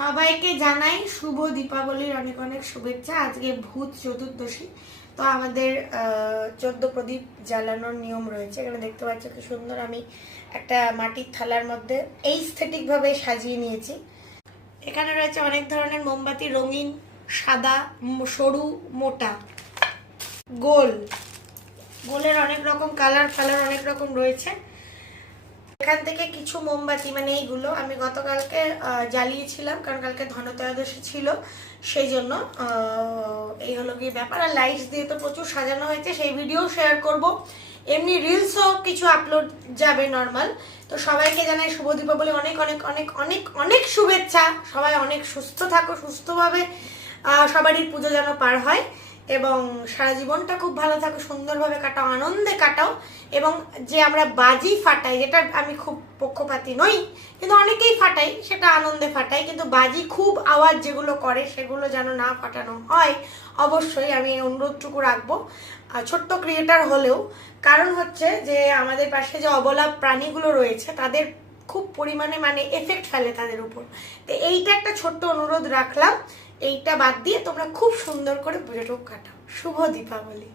সবাইকে জানাই শুভ দীপাবলির অনেক অনেক শুভেচ্ছা। আজকে ভূত চতুর্দশী, তো আমাদের 14 প্রদীপ জ্বালানোর নিয়ম রয়েছে। এখানে দেখতে পাচ্ছ কি সুন্দর আমি একটা মাটির থালার মধ্যে এইস্থেটিক ভাবে সাজিয়ে নিয়েছি। এখানে রয়েছে অনেক ধরনের মোমবাতি, রঙিন, সাদা, সরু, মোটা, গোল। গোলের অনেক রকম কালার অনেক রকম রয়েছে। এখান থেকে কিছু মোমবাতি, মানে এইগুলো আমি গতকালকে জ্বালিয়েছিলাম, কারণ কালকে ধনতেরাদশী ছিল, সেই জন্য এই হলো গিয়ে ব্যাপার। আর লাইটস দিয়ে তো প্রচুর সাজানো হয়েছে, সেই ভিডিও শেয়ার করব। এমনি রিলসও কিছু আপলোড যাবে নর্মাল। তো সবাইকে জানাই শুভ দীপাবলি, অনেক অনেক অনেক অনেক অনেক শুভেচ্ছা। সবাই অনেক সুস্থ থাকো, সুস্থভাবে সবারই পুজো যেন পার হয় এবং সারা জীবনটা খুব ভালো থাকো, সুন্দরভাবে কাটাও, আনন্দে কাটাও। এবং যে আমরা বাজি ফাটাই, যেটা আমি খুব পক্ষপাতী নই, কিন্তু অনেকেই ফাটাই, সেটা আনন্দে ফাটাই, কিন্তু বাজি খুব আওয়াজ যেগুলো করে সেগুলো যেন না ফাটানো হয়। অবশ্যই আমি এই অনুরোধটুকু রাখবো, ছোট্ট ক্রিয়েটার হলেও। কারণ হচ্ছে যে আমাদের পাশে যে অবলা প্রাণীগুলো রয়েছে তাদের খুব পরিমাণে মানে এফেক্ট ফেলে তাদের উপর। তো এইটা একটা ছোট্ট অনুরোধ রাখলাম। এইটা বাদ দিয়ে তোমরা খুব সুন্দর করে পুজোটাও কাটাও। শুভ দীপাবলি।